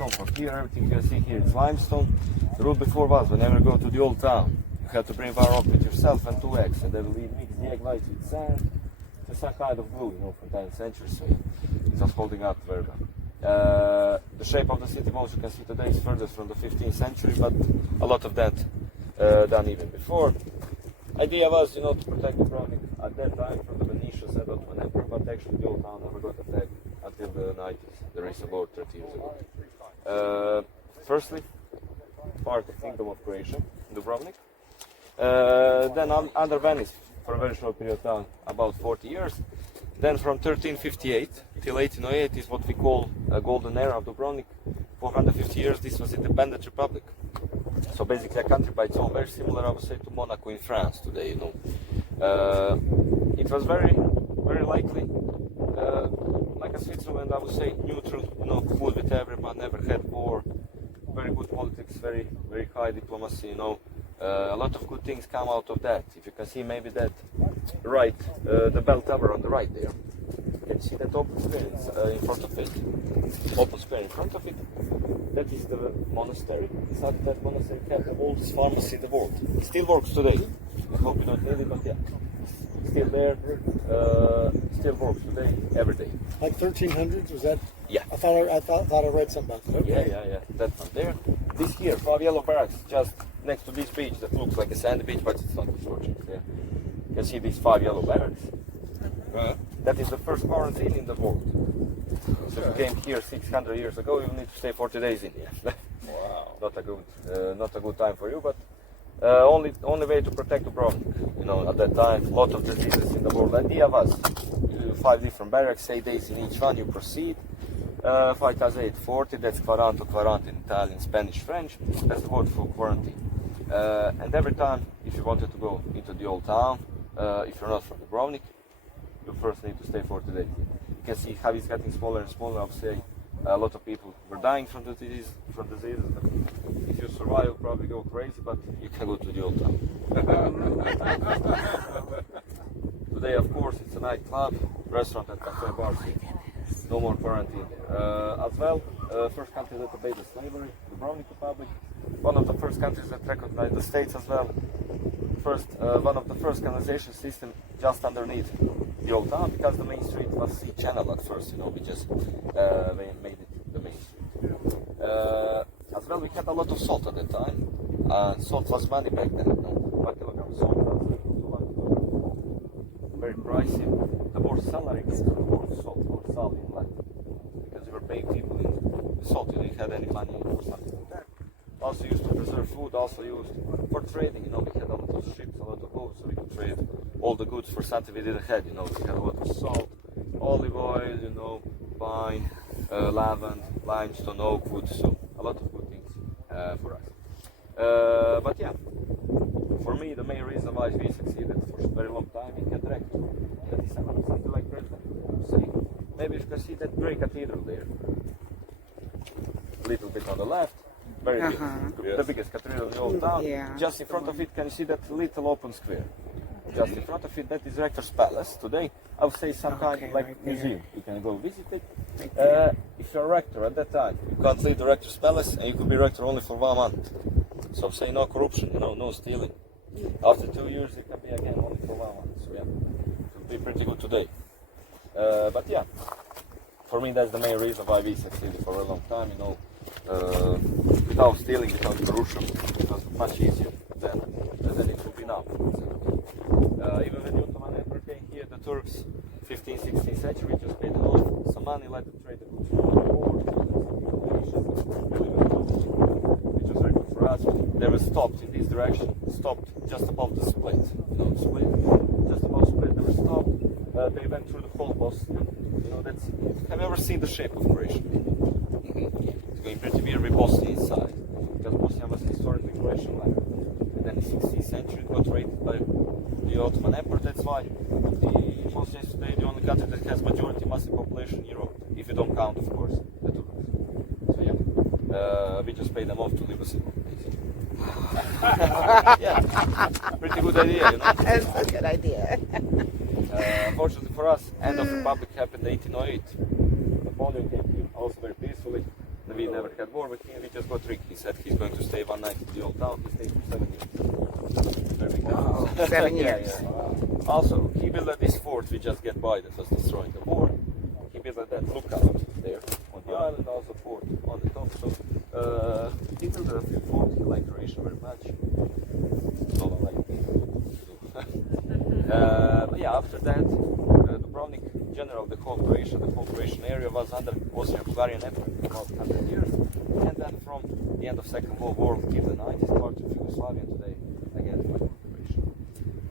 limestone. From here, everything you can see here is limestone. The rule before was, whenever you go to the old town, you have to bring one rock with yourself and 2 eggs, and they will mix the egg whites with sand to some kind of glue, from 10th century, so it was holding up very well. The shape of the city walls you can see today is further from the 15th century, but a lot of that done even before. Idea was, to protect Dubrovnik at that time from the Venetians and Ottoman Emperor, but actually the old town never got attacked until the 90s. There is about 30 years ago. Firstly, part of Kingdom of Croatia, Dubrovnik. Then under Venice for a very short period of time, about 40 years. Then from 1358 till 1808 is what we call a golden era of Dubrovnik. 450 years this was independent republic. So basically a country by its own, very similar I would say to Monaco in France today, It was very, very likely like a Switzerland, I would say neutral, good with everyone, never had war, very good politics, very, very high diplomacy, a lot of good things come out of that. If you can see maybe that right, the bell tower on the right there. You can see that open square in front of it. Open square in front of it. That is the monastery. Inside that monastery had the oldest pharmacy in the world. It still works today. I hope you don't need it, but yeah. Still there, still works today, every day. Like 1300s, was that? Yeah. I thought I read something about that. Okay. Yeah. That one there. This here, 5 yellow barracks, just next to this beach that looks like a sandy beach, but it's not, unfortunately. Yeah. You can see these 5 yellow barracks. That is the first quarantine in the world. So if you came here 600 years ago, you need to stay 40 days in here. Wow. Not a good time for you, but only way to protect Dubrovnik. At that time, a lot of diseases in the world. The idea was 5 different barracks, 8 days in each one. You proceed. 5 times 8, 40. That's quarantine in Italian, Spanish, French. That's the word for quarantine. And every time, if you wanted to go into the old town, if you're not from Dubrovnik, you first need to stay 40 days. You can see how it's getting smaller and smaller. I would say a lot of people were dying from diseases. If you survive, you'll probably go crazy, but you can go to the old town. Today, of course, it's a nightclub, restaurant and cafe bar city. No more quarantine. As well, first country that obeyed the slavery, the Dubrovnik Republic. One of the first countries that recognized the states as well. One of the first canalization system just underneath the old town, because the main street was sea channel at first. We just made it the main street. As well, we had a lot of salt at that time. Salt was money back then. 1 kilogram of salt was very pricey. The more salary gets, the more salt in Latin, because you were paying people in salt. You didn't have any money or something like that. Also used to preserve food, also used for trading, we had a lot of ships, a lot of boats, so we could trade all the goods for something we didn't have, we had a lot of salt, olive oil, wine, lavender, limestone, oak wood, so a lot of good things for us. But yeah, for me the main reason why we succeeded for a very long time in Adriatic, that is something like breathtaking. Maybe you can see that great cathedral there, a little bit on the left. Very big, the biggest cathedral in the old town. Yeah. Just in front of it, can you see that little open square? Just in front of it, that is Rector's Palace. Today, I would say some kind of like museum. You can go visit it. If you're a rector at that time, you can't leave the Rector's Palace, and you could be rector only for 1 month. So say no corruption, no stealing. After 2 years, you can be again only for 1 month. So yeah, it would be pretty good today. But yeah, for me, that's the main reason why we succeeded for a long time. Without stealing, without corruption, it was much easier than it would be now. Even when the Ottoman Emperor came here, the Turks, 15th, 16th century, just paid them off some money, let them trade the goods for the war, which was very good for us. They were stopped in this direction, stopped just above the split. Just above split, they were stopped. They went through the whole Bosnia. Have you ever seen the shape of Croatia? It's going pretty weird with Bosnia inside, because Bosnia was historically Croatian land. And then in the 16th century it got raided by the Ottoman Emperor. That's why the Bosnia is today the only country that has majority Muslim population in Europe, if you don't count, of course, the Turks. So yeah, we just paid them off to live a simple basically. Yeah, pretty good idea, That's a good idea. Fortunately for us, end of Republic happened in 1808. Napoleon came here, also very peacefully. We never had war with him, we just got tricked. He said he's going to stay one night in the old town, he stayed for 7 years. Very big Wow, difference. 7 Yeah, years. yeah. Also, he built this fort we just get by that was destroying the war. He built that lookout there on the island, also fort on the top. So he built a few forts, he liked Croatia very much. Not like me. But yeah, after that, Dubrovnik, in general, the whole Croatian area was under Austrian-Hungarian Empire for about 100 years. And then from the end of Second World War till the 90s, part of Yugoslavia, and today, again, part of Croatia.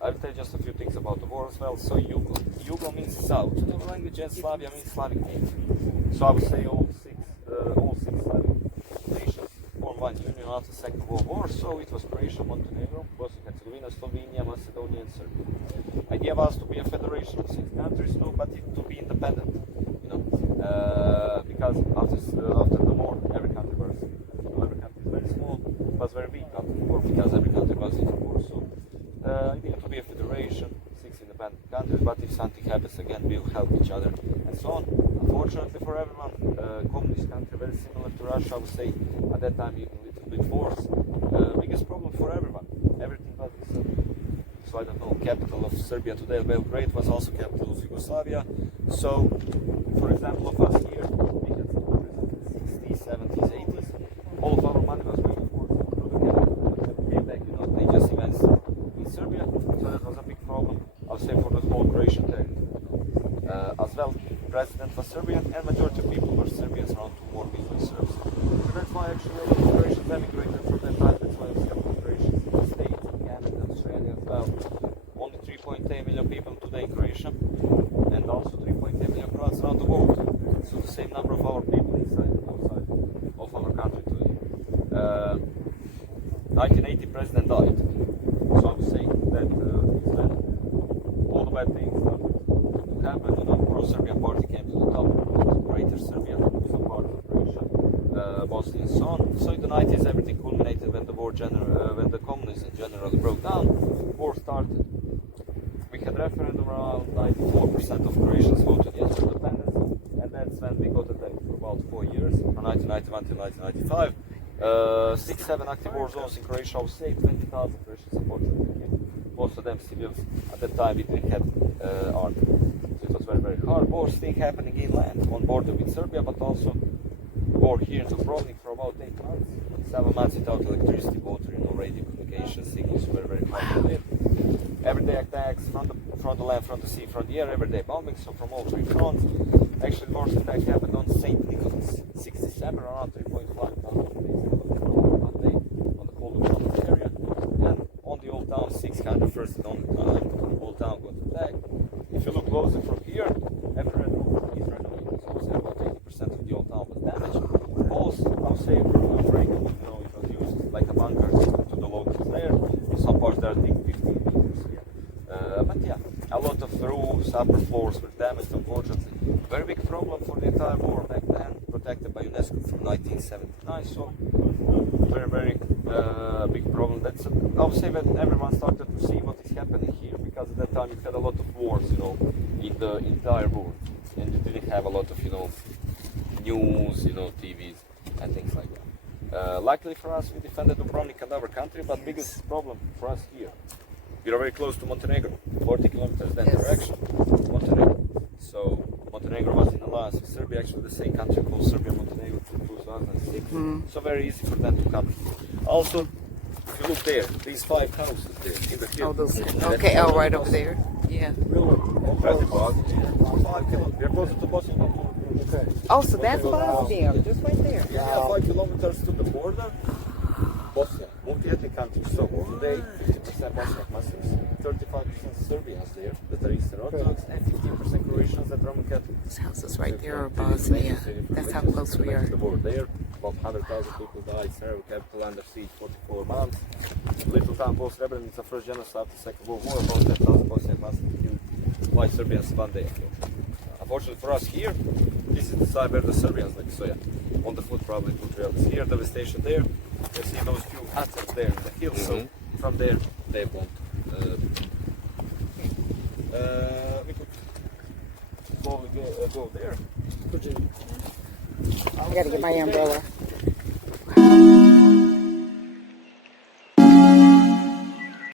I'll tell you just a few things about the war as well. So Yugo means south in the language, and Slavia means Slavic name. So I would say all six Slavic nations formed one union after the Second World War. So it was Croatia, Montenegro, Bosnia-Herzegovina, Slovenia, Macedonia, and Serbia. Idea was to be a federation of 6 countries, no, but to be independent, you know, because after the war, every country is very small, was very big after the war because every country was in the war. So idea to be a federation, 6 independent countries, but if something happens again, we'll help each other and so on. Unfortunately for everyone, communist country, very similar to Russia, I would say, at that time even a little bit worse. Biggest problem for everyone, everything was in Serbia. So I don't know, capital of Serbia today, Belgrade, was also capital of Yugoslavia. So, for example, of us here, we had some countries in the 60s, 70s, 80s, all of our money was going for the capital, but never came back, you know, they just invested in Serbia, so that was a big problem, I'll say, for the whole Croatian territory. As well, president was Serbian, and majority of people were Serbians, around 2 more million Serbs. So that's why actually a lot of Croatians emigrated from that time, that's why we have Croatians in the States, Canada, Australia as well. Only 3.8 million people today in Croatia, and also 3.8 million Croats around the world. So the same number of our people inside and outside of our country today. 1980 president died. So I'm saying that when all the bad things started to happen, you know, pro-Serbian party came to the top, Greater Serbia, was a part of Croatia, Bosnia and so on. So in the 90s everything culminated when the war when the communism generally broke down, war started. We had referendum around 94% of Croatians voted yes for independence, and that's when we got attacked for about 4 years, from 1991 to 1995. 6-7 active war zones in Croatia, I would say 20,000 Croatians unfortunately. Most of them civilians. At that time we didn't have army. So it was very, very hard. War still happening inland on border with Serbia, but also war here in Dubrovnik for about 8 months. 7 months without electricity, water, you know, radio communication, signals, very, very hard to live. Everyday attacks from the land, from the sea, from the air, everyday bombing, so from all 3 fronts. Actually, the worst attack happened on St. Nicholas, 6 December, around 3.5 one day on the whole Dubrovnik area. And on the old town, 600 first and only time, the whole town got attacked. If you look closer from here, every red roof is renovated, so say about 80% of the old town was damaged. Walls, I'll say, were unbreakable, you know, it was used like a bunker to the locals there. In some parts there are big 15 meters. But yeah, a lot of roofs, upper floors were damaged, unfortunately. Very big problem for the entire war back then, protected by UNESCO from 1979. So very, very big problem. That's I would say when everyone started to see what is happening here, because at that time you had a lot of wars, you know, in the entire world, and you didn't have a lot of, you know, news, you know, TVs and things like that. Luckily for us, we defended Dubrovnik and our country, but biggest problem for us here. We are very close to Montenegro, 40 kilometers that direction, Montenegro. So Montenegro was in alliance with Serbia, actually the same country called Serbia Montenegro in 2006. So very easy for them to come here. Also, if you look there, these 5 houses there in the hill. Oh, those. Okay, oh, right over there. Yeah. That's Bosnia. 5 kilometers. We're closer to Bosnia. Okay. Oh, so that's Bosnia, just right there. Yeah, 5 kilometers to the border. Bosnia, multi-ethnic country. So today, 50% Bosniak Muslims, 35% Serbians there that are Eastern Orthodox, and 15% Croatians that are Roman Catholic. This house is right there in Bosnia. That's how close we are. The war there, about 100,000 people died. Sarajevo capital under siege 44 months. Little town called Srebrenica, first genocide after the Second World War. About 10,000 Bosniak Muslims killed by Serbians one day. Unfortunately for us here, this is the side where the Serbians live. So yeah, on the foot probably put reality. Here, devastation there. You see those few huts up there in the hills. So from there, they bombed. We could slowly go there. I gotta get my umbrella.